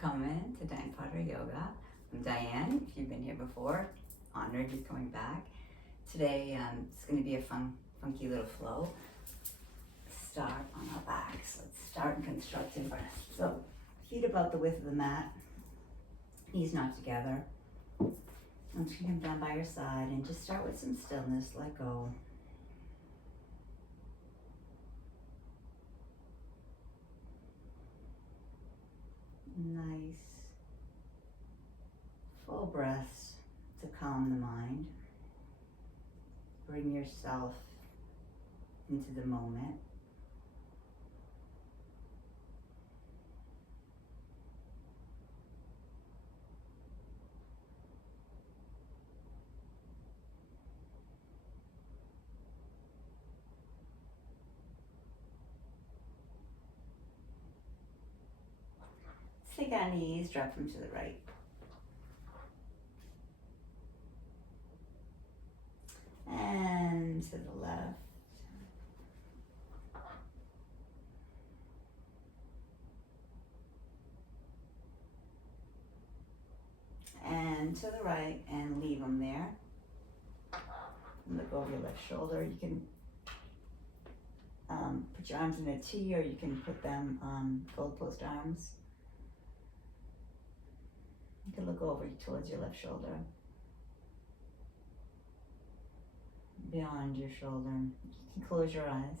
coming to Diane Potter Yoga. I'm Diane. If you've been here before, honored you're coming back. Today it's going to be a funky little flow. Start on our backs. Let's start in constructive breath. So feet about the width of the mat, knees not together. I'm just going to come down by your side and just start with some stillness. Let go. Nice full breaths to calm the mind. Bring yourself into the moment. Take our knees, drop them to the right. And to the left. And to the right, and leave them there. Look over your left shoulder. You can put your arms in a T, or you can put them goalpost arms. You can look over towards your left shoulder. Beyond your shoulder. You can close your eyes.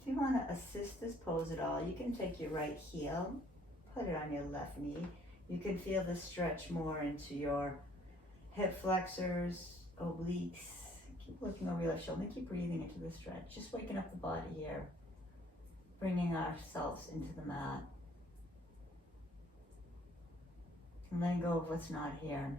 If you want to assist this pose at all, you can take your right heel, put it on your left knee. You can feel the stretch more into your hip flexors, obliques. Keep looking over your left shoulder, keep breathing into the stretch. Just waking up the body here, bringing ourselves into the mat. And letting go of what's not here.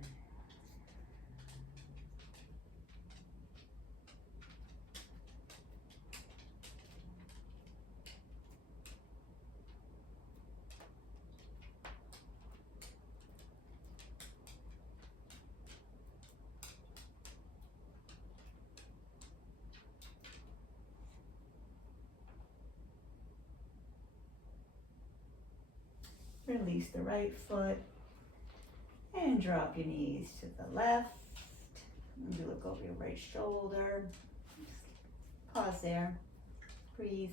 Release the right foot and drop your knees to the left. You look over your right shoulder. Pause there. Breathe.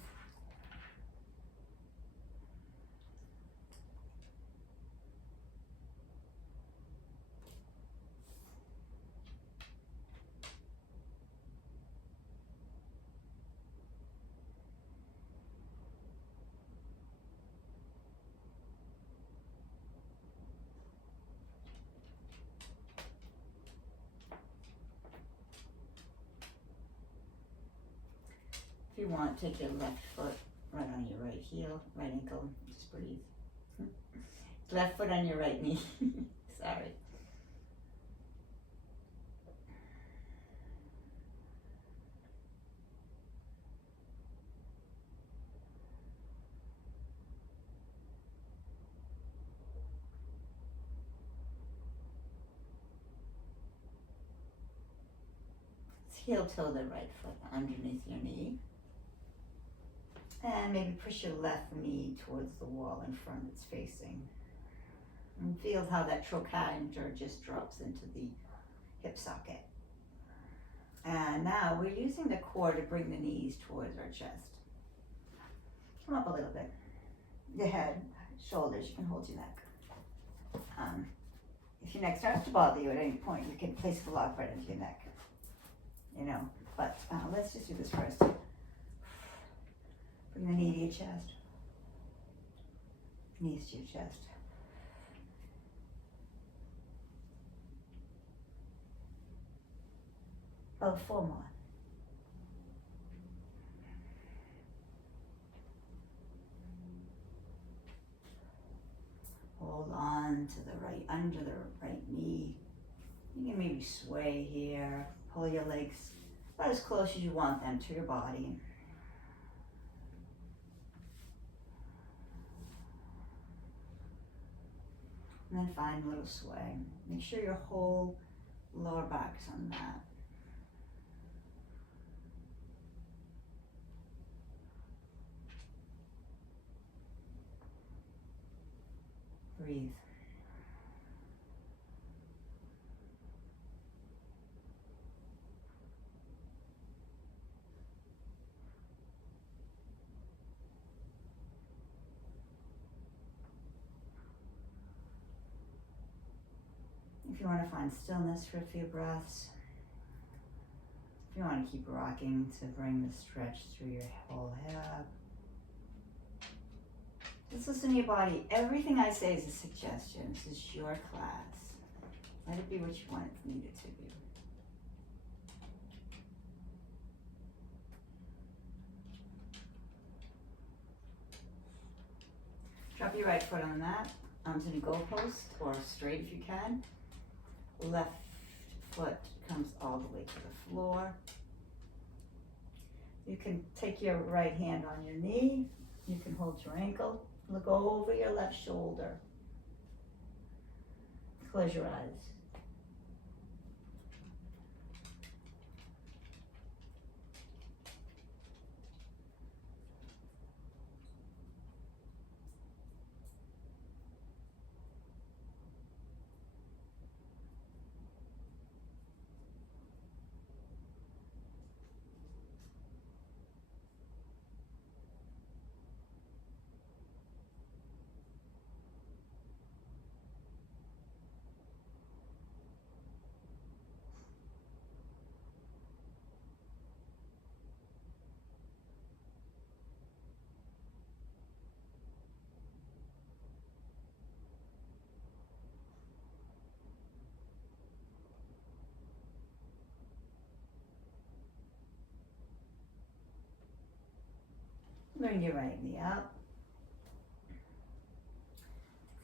If you want, take your left foot right on your right heel, right ankle. Just breathe. Left foot on your right knee. Sorry. Heel toe the right foot underneath your knee. And maybe push your left knee towards the wall in front it's facing. And feel how that trochanter just drops into the hip socket. And now we're using the core to bring the knees towards our chest. Come up a little bit. The head, shoulders, you can hold your neck. If your neck starts to bother you at any point, you can place a block right into your neck. But let's just do this first. Bring the knee to your chest. Knees to your chest. About 4 more. Hold on to the right, under the right knee. You can maybe sway here. Pull your legs about as close as you want them to your body. And then find a little sway. Make sure your whole lower back's on that. Breathe. If you want to find stillness for a few breaths, if you want to keep rocking to bring the stretch through your whole hip, just listen to your body. Everything I say is a suggestion. This is your class. Let it be what you want it needed to be. Drop your right foot on the mat onto the goalpost, or straight if you can. Left foot comes all the way to the floor. You can take your right hand on your knee. You can hold your ankle. Look over your left shoulder. Close your eyes. Bring your right knee up.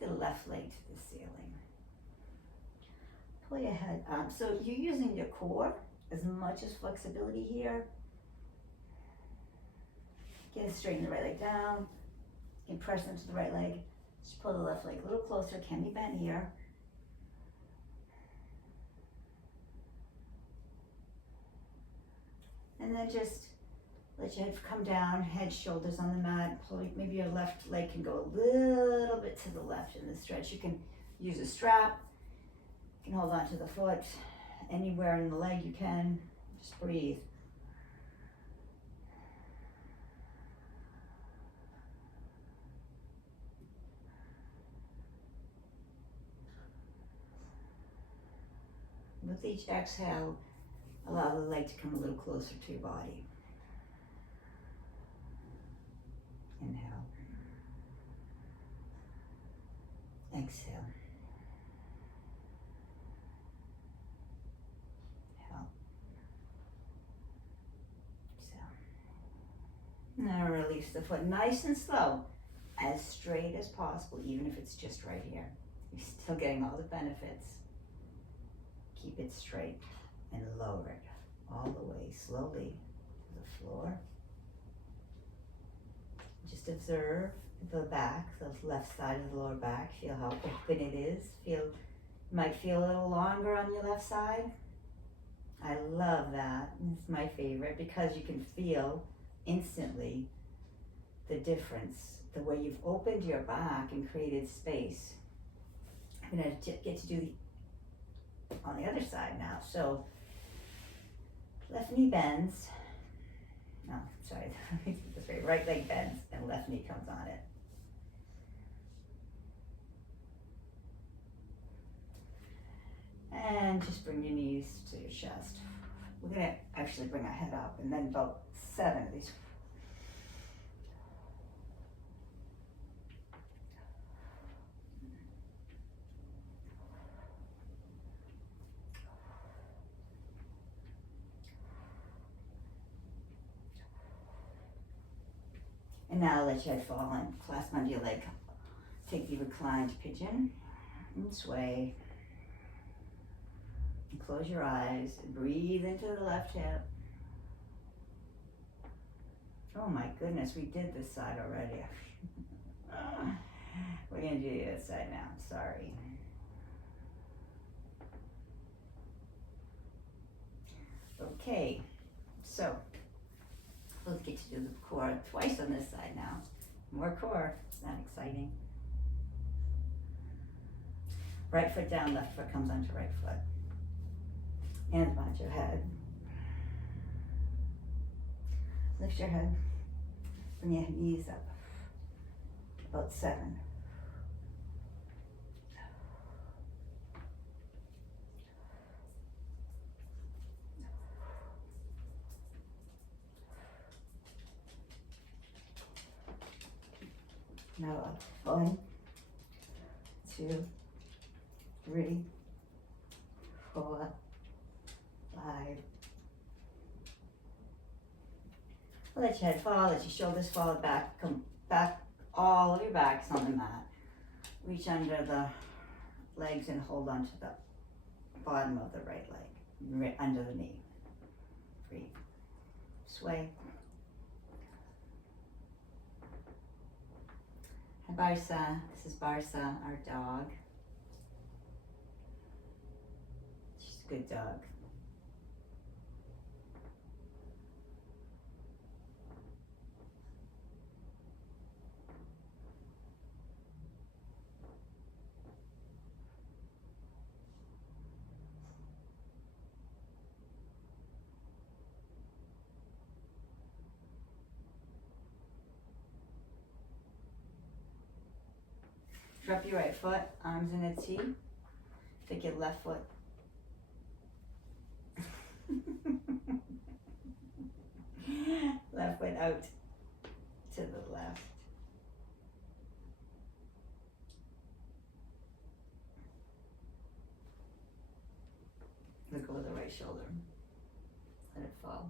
Take the left leg to the ceiling. Pull your head up. So you're using your core as much as flexibility here. Get it straighten the right leg down. You can press into the right leg. Just pull the left leg a little closer. Can be bent here. And then just let your head come down, head, shoulders on the mat. Pull, maybe your left leg can go a little bit to the left in the stretch. You can use a strap. You can hold on to the foot. Anywhere in the leg you can. Just breathe. With each exhale, allow the leg to come a little closer to your body. Inhale. Exhale. Exhale. Exhale. Now release the foot nice and slow, as straight as possible, even if it's just right here. You're still getting all the benefits. Keep it straight and lower it all the way slowly to the floor. Just observe the back, the left side of the lower back. Feel how open it is. You might feel a little longer on your left side. I love that. It's my favorite because you can feel instantly the difference, the way you've opened your back and created space. I'm going to get to do the on the other side now. So left knee bends. No, sorry, this way. Right leg bends and left knee comes on it. And just bring your knees to your chest. We're gonna actually bring our head up, and then about 7 of these. And now let your head fall and clasp under your leg. Take the reclined pigeon and sway. And close your eyes. Breathe into the left hip. Oh my goodness, we did this side already. We're gonna do the other side now, sorry. Okay, so we'll get to do the core twice on this side now. More core, isn't that exciting? Right foot down, left foot comes onto right foot. Hands behind your head. Lift your head. Bring your knees up. About 7. Now up. 1, 2, 3, 4, 5. Let your head fall, let your shoulders fall back, come back, all of your back's on the mat. Reach under the legs and hold on to the bottom of the right leg, right under the knee. Breathe. Sway. Hi Barsa, this is Barsa, our dog. She's a good dog. Drop your right foot, arms in a T. Take your left foot. Left foot out to the left. Look over the right shoulder. Let it fall.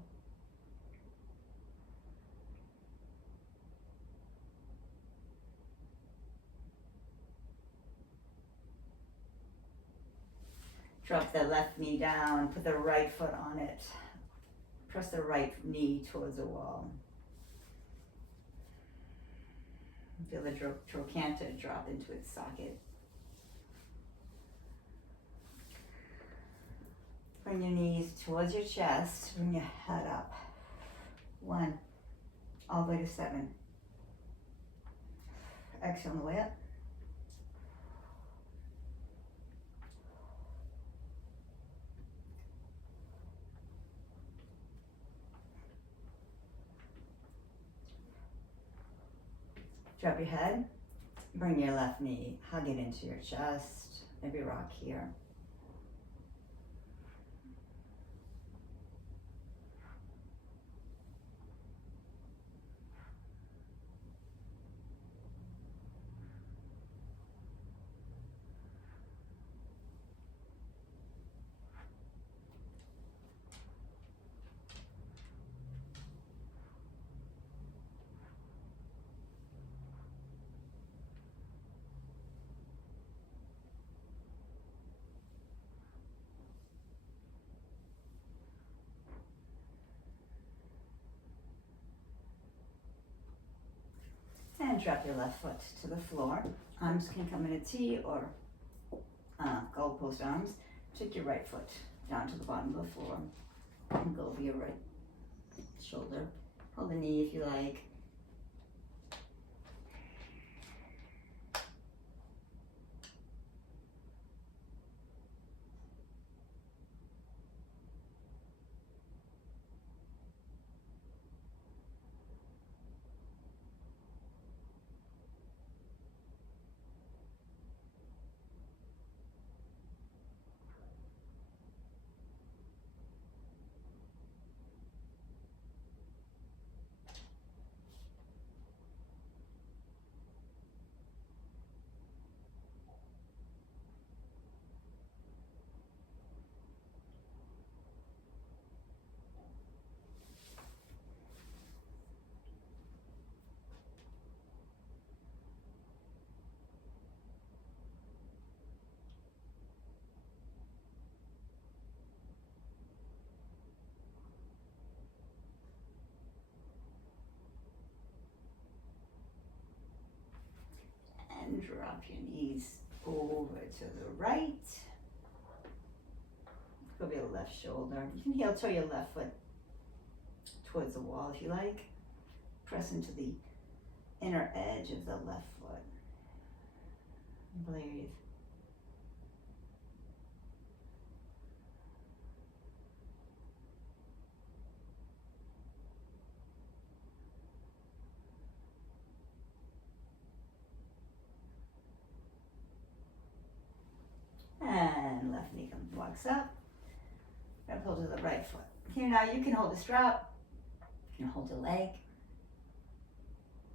Drop the left knee down, put the right foot on it. Press the right knee towards the wall. Feel the trochanter drop into its socket. Bring your knees towards your chest, bring your head up. 1, all the way to 7. Exhale on the way up. Drop your head, bring your left knee, hug it into your chest, maybe rock here. And drop your left foot to the floor. Arms can come in a T or goalpost arms. Take your right foot down to the bottom of the floor and go over your right shoulder. Hold the knee if you like. And drop your knees over to the right. Go be the left shoulder. You can heel toe your left foot towards the wall if you like. Press into the inner edge of the left foot. Breathe. left knee comes, walks up. Grab hold of the right foot. Here now you can hold a strap. You can hold a leg.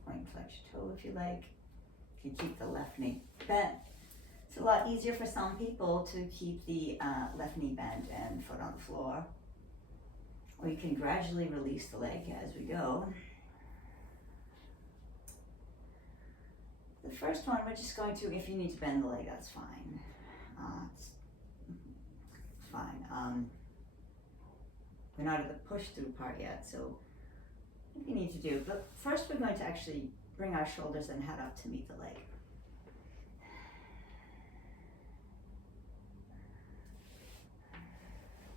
Point and flex your toe if you like. You can keep the left knee bent. It's a lot easier for some people to keep the left knee bent and foot on the floor. Or you can gradually release the leg as we go. The first one, we're just going to, if you need to bend the leg, that's fine. It's fine. We're not at the push through part yet, so if you need to do, but first we're going to actually bring our shoulders and head up to meet the leg.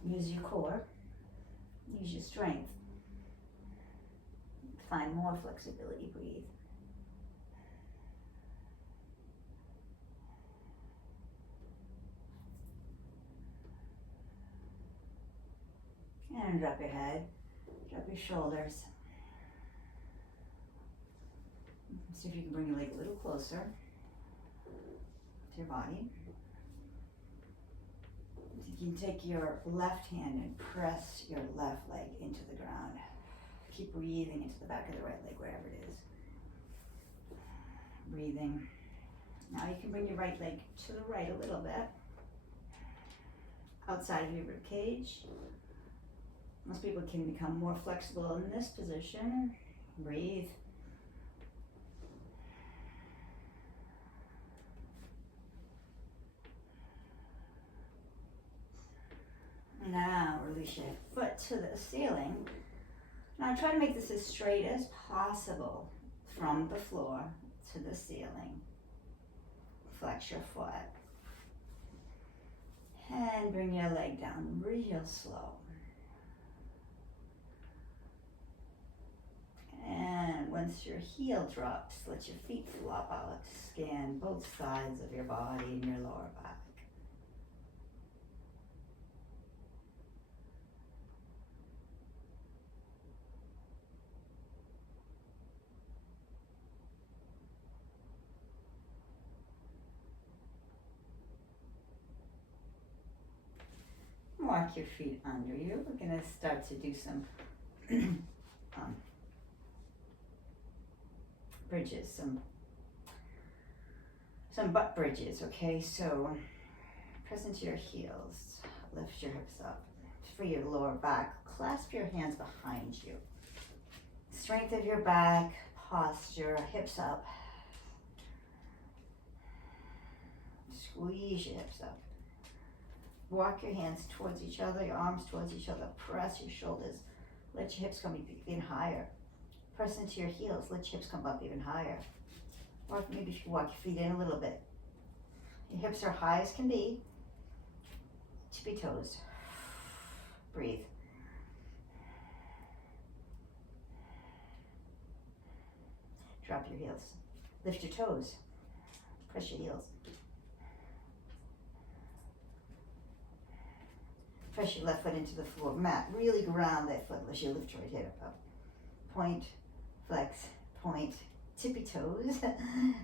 Use your core, use your strength. Find more flexibility, breathe. And drop your head, drop your shoulders. See if you can bring your leg a little closer to your body. You can take your left hand and press your left leg into the ground. Keep breathing into the back of the right leg, wherever it is. Breathing. Now you can bring your right leg to the right a little bit, outside of your rib cage. Most people can become more flexible in this position. Breathe. Now release your foot to the ceiling. Now try to make this as straight as possible from the floor to the ceiling. Flex your foot. And bring your leg down real slow. And once your heel drops, let your feet flop out. Scan both sides of your body and your lower back. Walk your feet under you. We're going to start to do some bridges, some butt bridges, okay? So press into your heels, lift your hips up for your lower back, clasp your hands behind you. Strength of your back, posture, hips up. Squeeze your hips up. Walk your hands towards each other, your arms towards each other. Press your shoulders. Let your hips come even higher. Press into your heels. Let your hips come up even higher. Or maybe you can walk your feet in a little bit. Your hips are high as can be. Tippy toes. Breathe. Drop your heels. Lift your toes. Press your heels. Press your left foot into the floor mat. Really ground that foot. Let you lift your right hip up. Point, flex, point, tippy toes.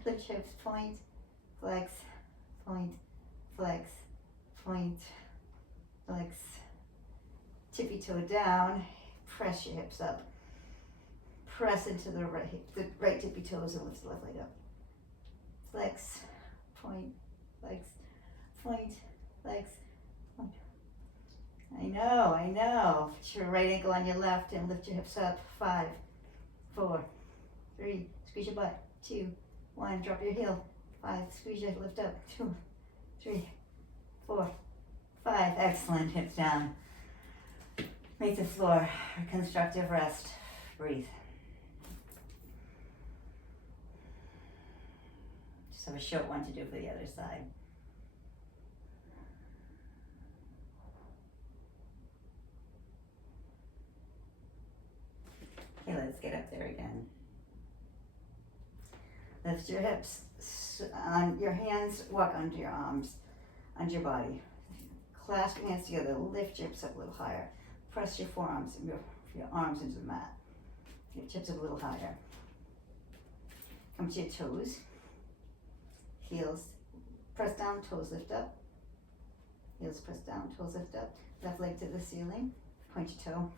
Lift your hips, point, flex, point, flex, point, flex. Tippy toe down. Press your hips up. Press into the right tippy toes and lift the left leg up. Flex, point, flex, point, flex, point. I know. Put your right ankle on your left and lift your hips up. 5, 4, 3, squeeze your butt. 2, 1, drop your heel. 5, squeeze your lift up. 2, 3, 4, 5. Excellent. Hips down. Make the floor a constructive rest. Breathe. Just have a short one to do for the other side. Okay, let's get up there again. Lift your hips on your hands, walk under your arms, under your body. Clasp your hands together, lift your hips up a little higher. Press your forearms and your arms into the mat. Your hips up a little higher. Come to your toes, heels, press down, toes lift up. Heels press down, toes lift up. Left leg to the ceiling. Point your toe.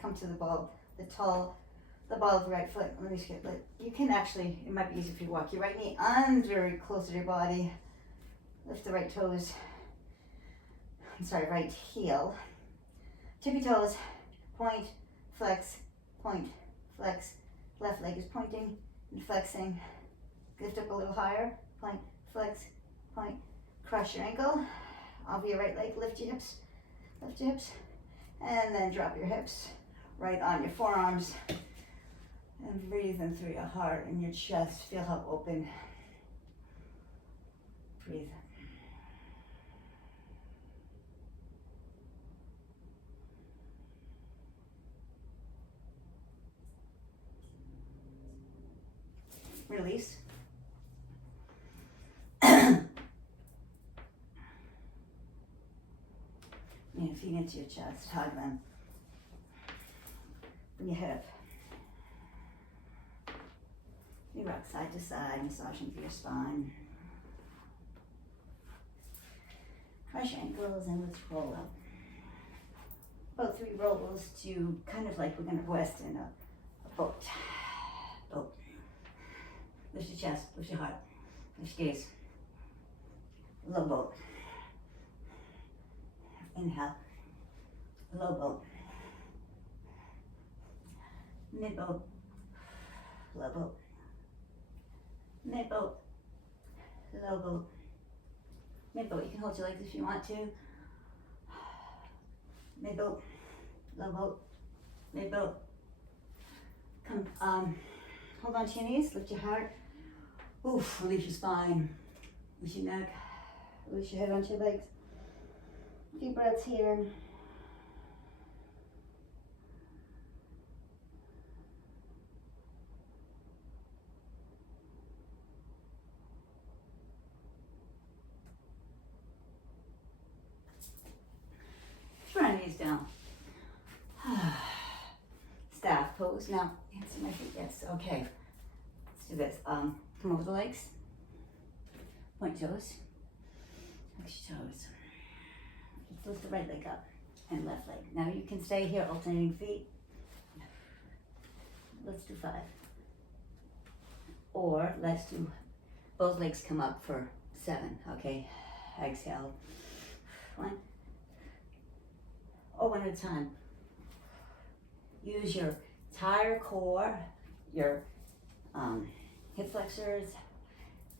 Come to the ball, the ball of the right foot. Let me skip it. You can actually, it might be easier if you walk your right knee under, closer to your body. Lift the right toes. Right heel. Tippy toes. Point, flex, point, flex. Left leg is pointing and flexing. Lift up a little higher. Point, flex, point. Cross your ankle. Off your right leg. Lift your hips. Lift your hips. And then drop your hips right on your forearms. And breathe in through your heart and your chest. Feel how open. Breathe. Release. And feet into your chest. Hug them. Bring your head up. You rock side to side, massaging through your spine. Cross your ankles and let's roll up. About 3 rolls to kind of like we're going to rest in a boat. Boat. Lift your chest, lift your heart, lift your gaze. Low boat. Inhale. Low boat. Mid boat. Low boat. Mid boat. Low boat. Mid boat. You can hold your legs if you want to. Mid boat. Low boat. Mid boat. Come. Hold on to your knees. Lift your heart. Oof. Release your spine. Release your neck. Release your head onto your legs. Deep breaths here. Put our knees down. Staff pose. Now, hands to my feet. Yes. Okay. Let's do this. Come over the legs. Point toes. Flex your toes. Let's lift the right leg up and left leg. Now you can stay here, alternating feet. Let's do 5. Or let's do both legs come up for 7. Okay. Exhale. 1. Or one at a time. Use your entire core, your hip flexors,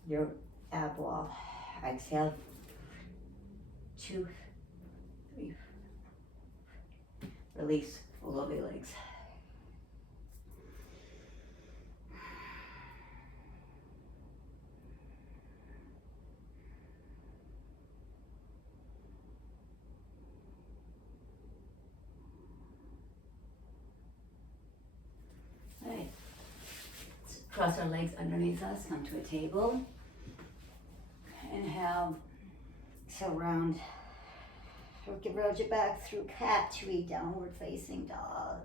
your ab wall. Exhale. 2, 3. Release. Full over your legs. All right. Let's cross our legs underneath us. Come to a table. Inhale. Exhale, round. Roll your back through cat, tree, downward facing dog.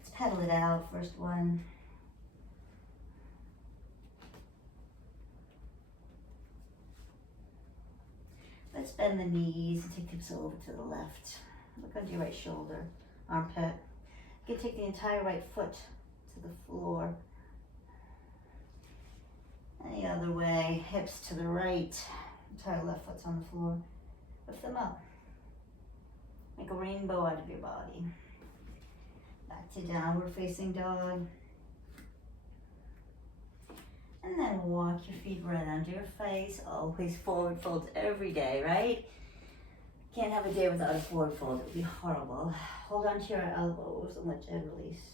Let's pedal it out. First one. Let's bend the knees and take hips over to the left. Look under your right shoulder, armpit. You can take the entire right foot to the floor. Any other way, hips to the right. Entire left foot's on the floor. Lift them up. Make a rainbow out of your body. Back to downward facing dog. And then walk your feet right under your face. Always forward folds every day, right? Can't have a day without a forward fold. It would be horrible. Hold on to your elbows and let your head release.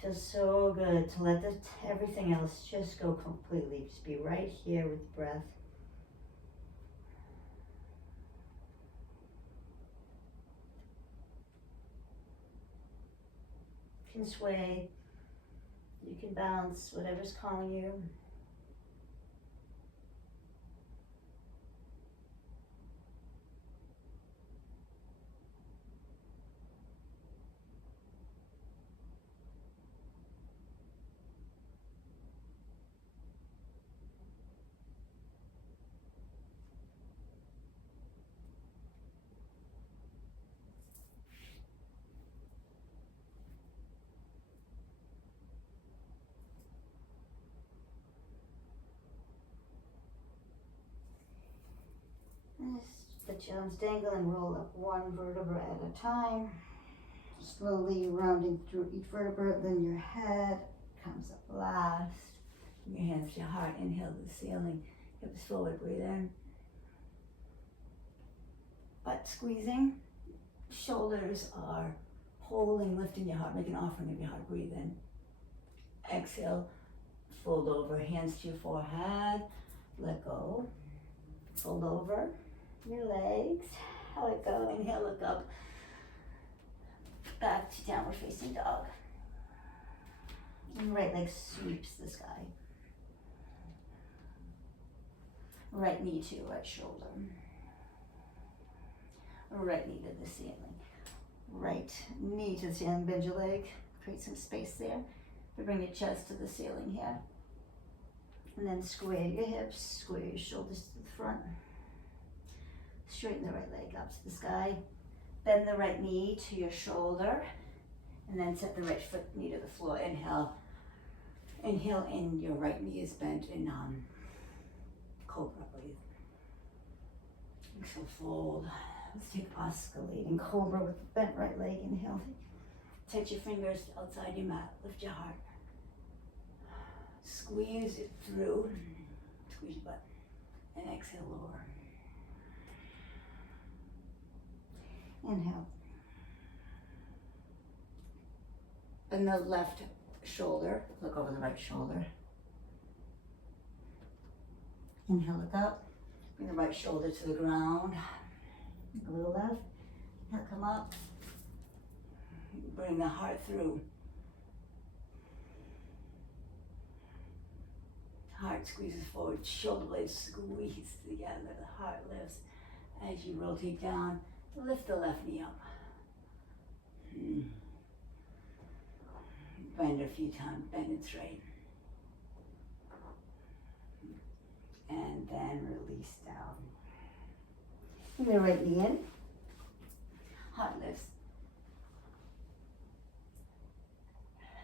Feels so good to let everything else just go completely. Just be right here with breath. You can sway, you can bounce, whatever's calling you. Let your arms dangle and roll up one vertebra at a time. Slowly rounding through each vertebra, then your head comes up last. Bring your hands to your heart, inhale to the ceiling, hips forward, breathe in. Butt squeezing, shoulders are holding, lifting your heart, make an offering of your heart, breathe in. Exhale, fold over, hands to your forehead, let go. Fold over your legs, let go, inhale, look up. Back to downward facing dog. And right leg sweeps the sky. Right knee to right shoulder. Right knee to the ceiling. Right knee to the ceiling, bend your leg, create some space there. Bring your chest to the ceiling here. And then square your hips, square your shoulders to the front. Straighten the right leg up to the sky. Bend the right knee to your shoulder. And then set the right foot knee to the floor. Inhale. Inhale in, your right knee is bent in cobra, breathe. Exhale, fold. Let's take oscillating cobra with the bent right leg. Inhale. Touch your fingers outside your mat. Lift your heart. Squeeze it through. Squeeze your butt. And exhale, lower. Inhale. Bend the left shoulder. Look over the right shoulder. Inhale, look up. Bring the right shoulder to the ground. A little left. Inhale, come up. Bring the heart through. Heart squeezes forward, shoulder blades squeeze together, the heart lifts. As you rotate down, lift the left knee up. Bend a few times, bend it straight. And then release down. Bring the right knee in. Heart lifts.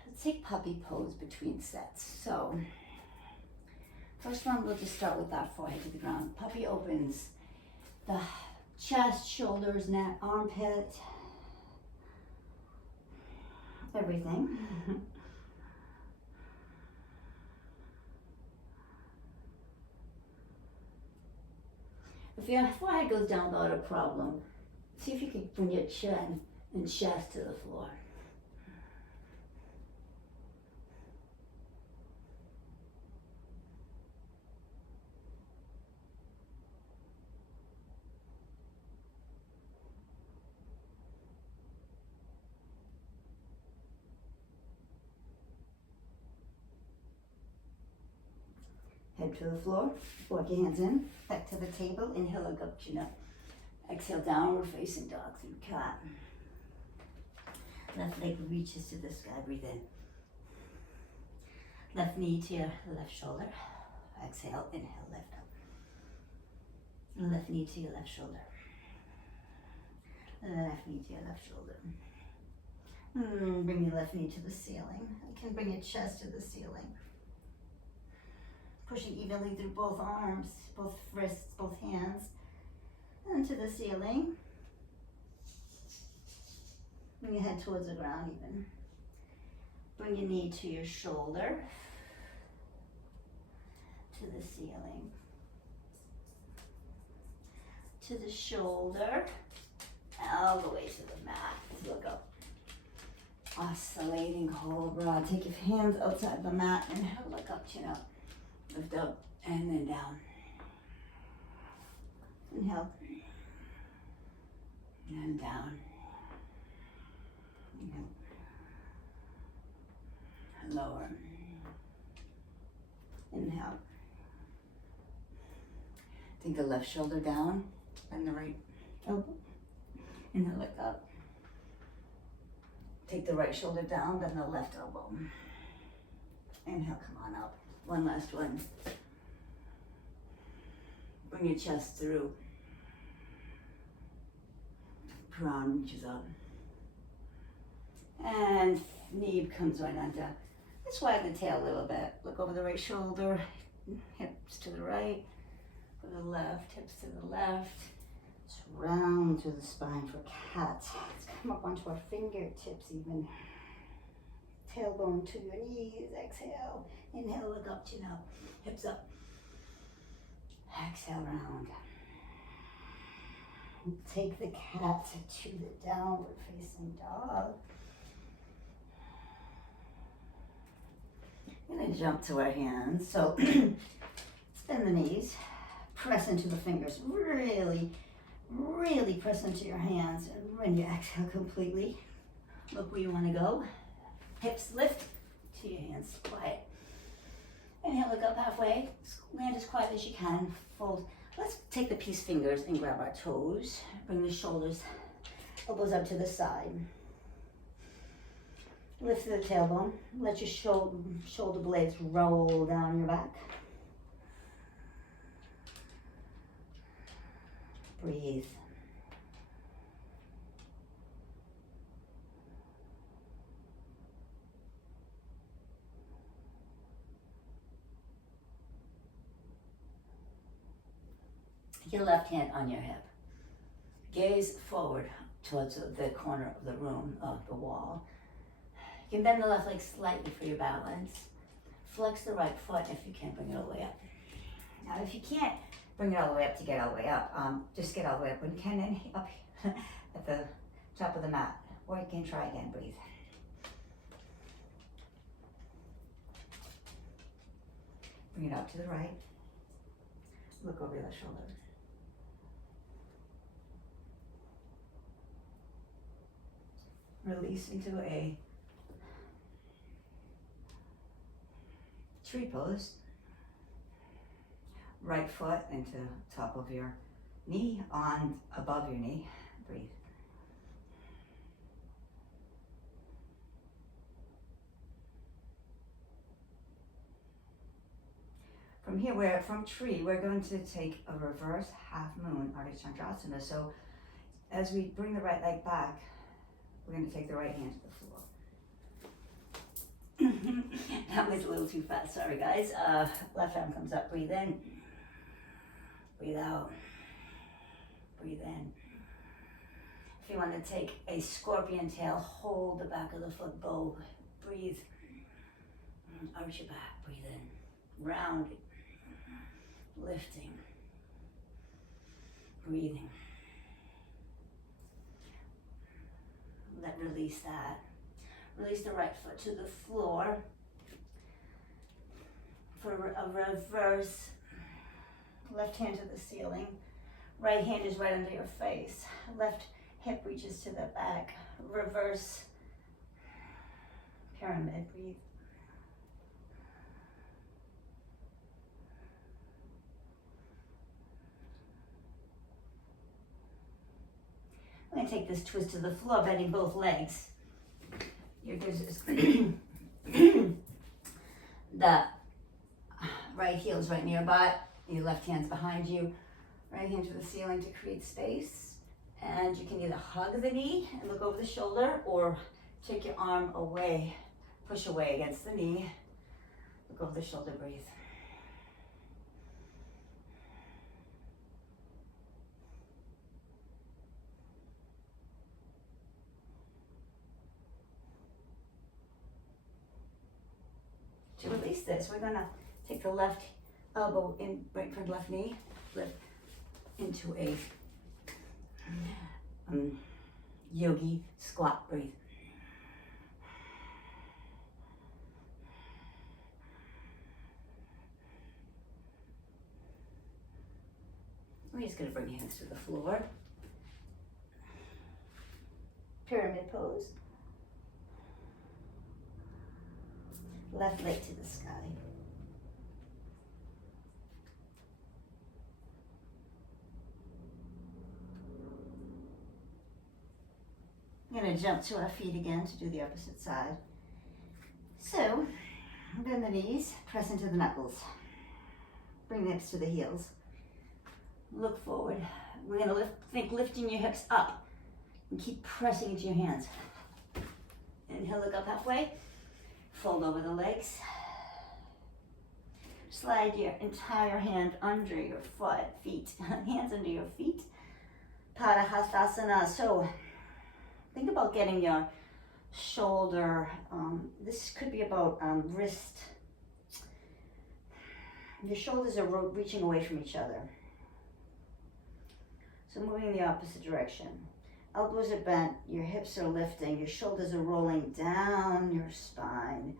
Let's take puppy pose between sets. So, first one, we'll just start with our forehead to the ground. Puppy opens the chest, shoulders, neck, armpit, everything. If your forehead goes down without a problem, see if you can bring your chin and chest to the floor. Head to the floor, walk your hands in, back to the table, inhale, look up, chin up. Exhale, downward facing dog through cat. Left leg reaches to the sky, breathe in. Left knee to your left shoulder. Exhale, inhale, lift up. Left knee to your left shoulder. Left knee to your left shoulder. Bring your left knee to the ceiling. You can bring your chest to the ceiling. Pushing evenly through both arms, both wrists, both hands, and to the ceiling. Bring your head towards the ground even. Bring your knee to your shoulder, to the ceiling, to the shoulder, all the way to the mat. Look up. Oscillating cobra. Take your hands outside the mat and look up, chin up. Lift up and then down. Inhale. And down. Inhale. And lower. Inhale. Take the left shoulder down and the right elbow. Inhale, look up. Take the right shoulder down, then the left elbow. Inhale, come on up. One last one. Bring your chest through. Crown reaches up. And knee comes right on down. Let's widen the tail a little bit. Look over the right shoulder, hips to the right, to the left, hips to the left. Let's round through the spine for cat. Let's come up onto our fingertips even. Tailbone to your knees, exhale. Inhale, look up, chin up, hips up. Exhale, round. Take the cat to the downward facing dog. I'm gonna jump to our hands. So bend the knees, press into the fingers. Really, really press into your hands. And when you exhale completely, look where you wanna go. Hips lift to your hands, quiet. Inhale, look up halfway. Land as quiet as you can. Fold. Let's take the peace fingers and grab our toes. Bring the shoulders, elbows up to the side. Lift the tailbone. Let your shoulder blades roll down your back. Breathe. Your left hand on your hip. Gaze forward towards the corner of the room, of the wall. You can bend the left leg slightly for your balance. Flex the right foot if you can, bring it all the way up. Now if you can't bring it all the way up to get all the way up, just get all the way up when you can and up at the top of the mat. Or you can try again, breathe. Bring it out to the right. Look over the shoulder. Release into a tree pose. Right foot into top of your knee, on above your knee. Breathe. From here, from tree, we're going to take a reverse half moon, Ardha Chandrasana. So as we bring the right leg back, we're going to take the right hand to the floor. That was a little too fast, sorry guys. Left arm comes up, breathe in. Breathe out. Breathe in. If you want to take a scorpion tail, hold the back of the foot, bow, breathe. Arch your back, breathe in. Round, lifting, breathing. Release that. Release the right foot to the floor for a reverse. Left hand to the ceiling. Right hand is right under your face. Left hip reaches to the back. Reverse pyramid. Breathe. I'm going to take this twist to the floor, bending both legs. The right heel is right near your butt. Your left hand's behind you. Right hand to the ceiling to create space. And you can either hug the knee and look over the shoulder, or take your arm away, push away against the knee. Look over the shoulder, breathe. To release this, we're gonna take the left elbow in right in front of left knee, lift into a yogi squat, breathe. We're just gonna bring hands to the floor. Pyramid pose. Left leg to the sky. I'm going to jump to our feet again to do the opposite side. So, bend the knees, press into the knuckles. Bring the hips to the heels. Look forward. We're going to think lifting your hips up and keep pressing into your hands. Inhale, look up halfway. Fold over the legs. Slide your entire hand under your feet, hands under your feet. Padahastasana. So think about getting your shoulder, this could be about wrist. Your shoulders are reaching away from each other. So moving in the opposite direction. Elbows are bent, your hips are lifting, your shoulders are rolling down your spine,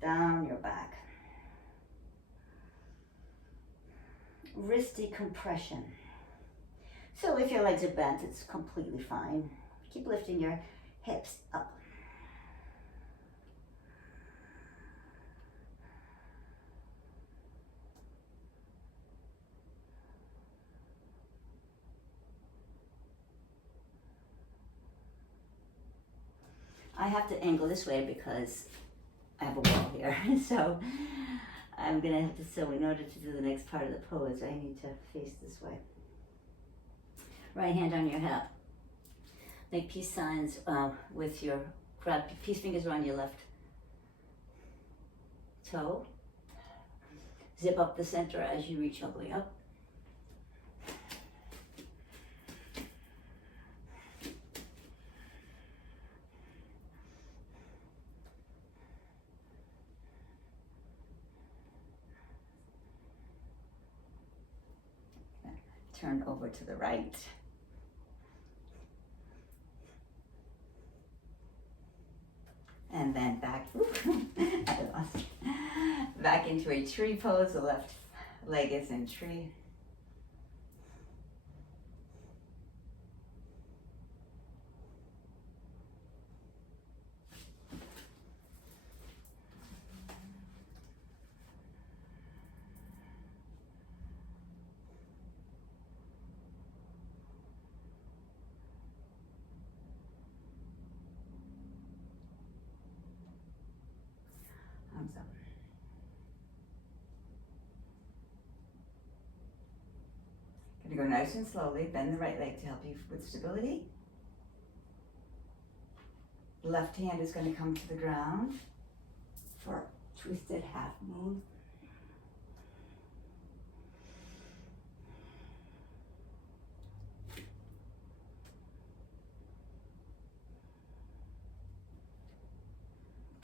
down your back. Wrist decompression. So if your legs are bent, it's completely fine. Keep lifting your hips up. I have to angle this way because I have a wall here. So I'm gonna have to, so in order to do the next part of the pose, I need to face this way. Right hand on your hip. Make peace signs with your, grab peace fingers around your left toe. Zip up the center as you reach all the way up. Turn over to the right. And then back, back into a tree pose. The left leg is in tree. Arms up. Gonna go nice and slowly. Bend the right leg to help you with stability. Left hand is going to come to the ground for twisted half moon.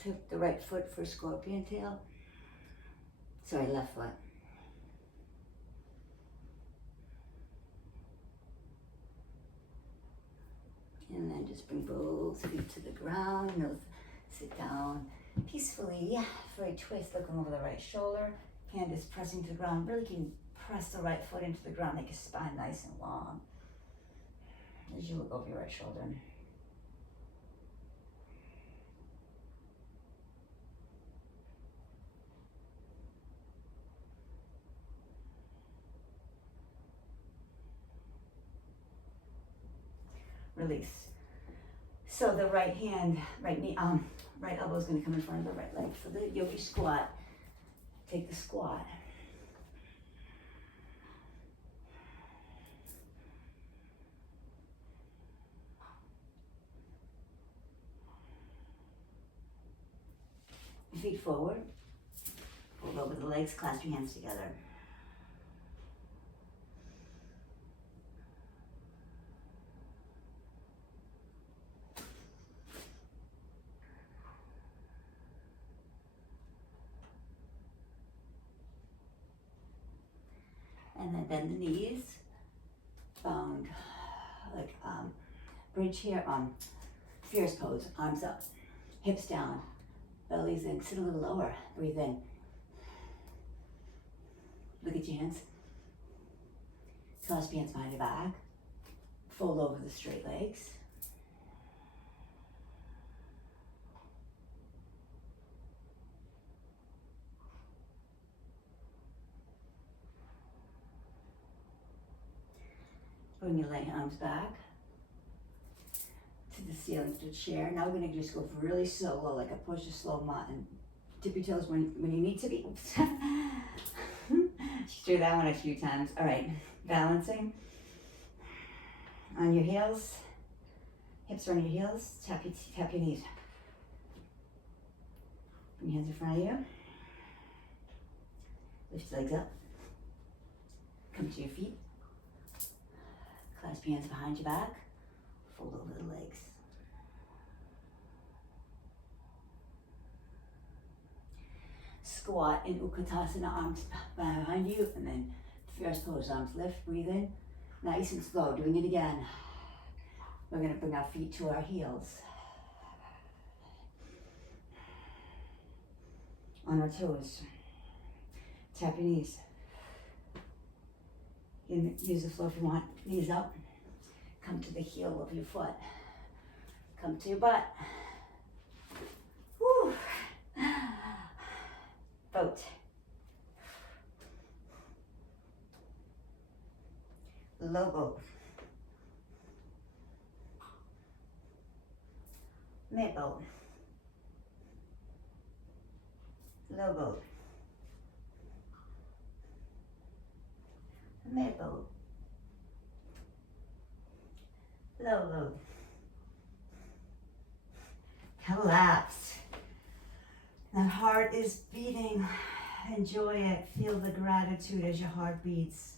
Took the right foot for scorpion tail. Sorry, left foot. And then just bring both feet to the ground. Nose, sit down peacefully for a twist, looking over the right shoulder. Hand is pressing to the ground. Really can press the right foot into the ground, make your spine nice and long as you look over your right shoulder. Release. So the right hand, right knee, right elbow is going to come in front of the right leg. For the yogi squat, take the squat. Feet forward. Fold over the legs, clasp your hands together. And then bend the knees, bound like bridge here, fierce pose, arms up, hips down, belly's in, sit a little lower, breathe in. Look at your hands. Clasp your hands behind your back, fold over the straight legs. Bring your leg arms back to the ceiling, to the chair. Now we're going to just go really slow, like a push a slow mat, and tip your toes when you need to be. Oops. Just do that one a few times. All right, balancing on your heels, hips on your heels. Tap your knees. Bring your hands in front of you. Lift your legs up. Come to your feet. Clasp hands behind your back. Fold over the legs. Squat in Utkatasana, arms behind you, and then first pose, arms lift, breathe in. Nice and slow, doing it again. We're gonna bring our feet to our heels. On our toes. Tap your knees. You can use the floor if you want. Knees up. Come to the heel of your foot. Come to your butt. Woo. Boat. Low boat. Mid boat. Low boat. Mid boat. Low boat. Collapse. That heart is beating. Enjoy it. Feel the gratitude as your heart beats.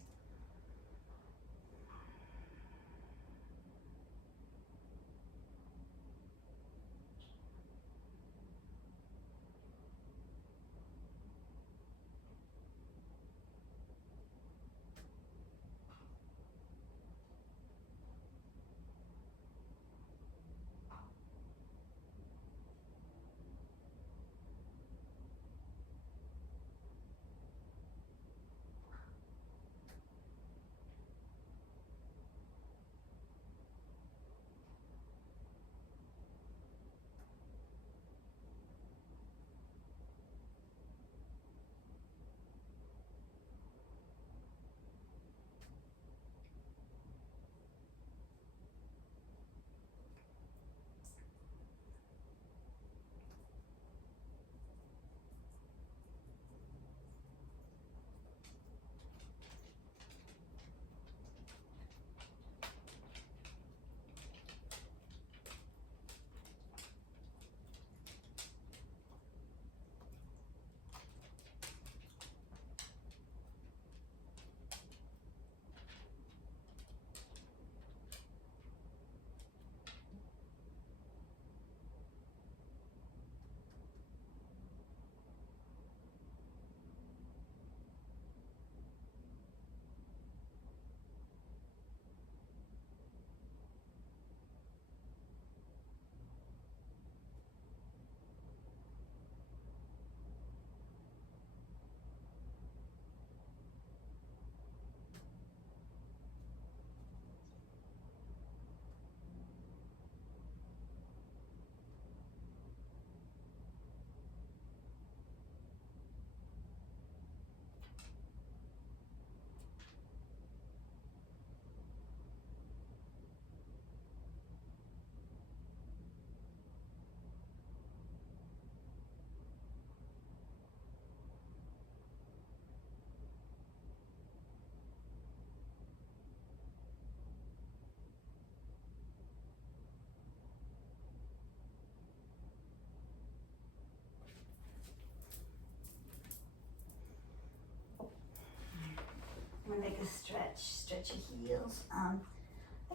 I'm gonna make a stretch your heels. I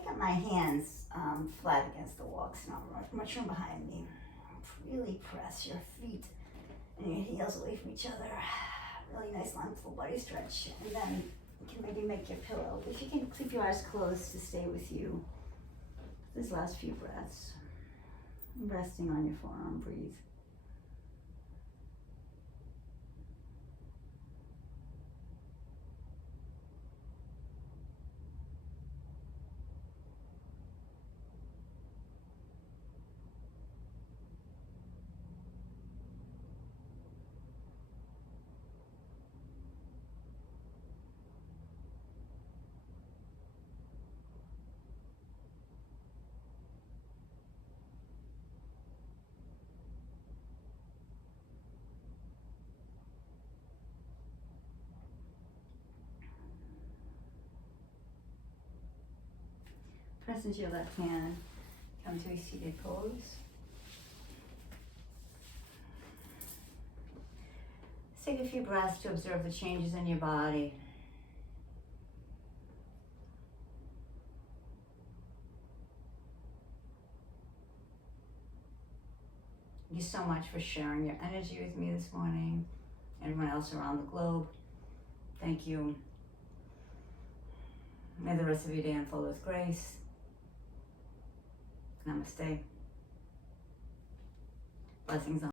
got my hands flat against the wall, so not much room behind me. Really press your feet and your heels away from each other. Really nice long full body stretch. And then you can maybe make your pillow. If you can keep your eyes closed to stay with you. These last few breaths. Resting on your forearm, breathe. Press into your left hand, come to a seated pose. Let's take a few breaths to observe the changes in your body. you so much for sharing your energy with me this morning. Everyone else around the globe, thank you. May the rest of your day unfold with grace. Namaste. Blessings on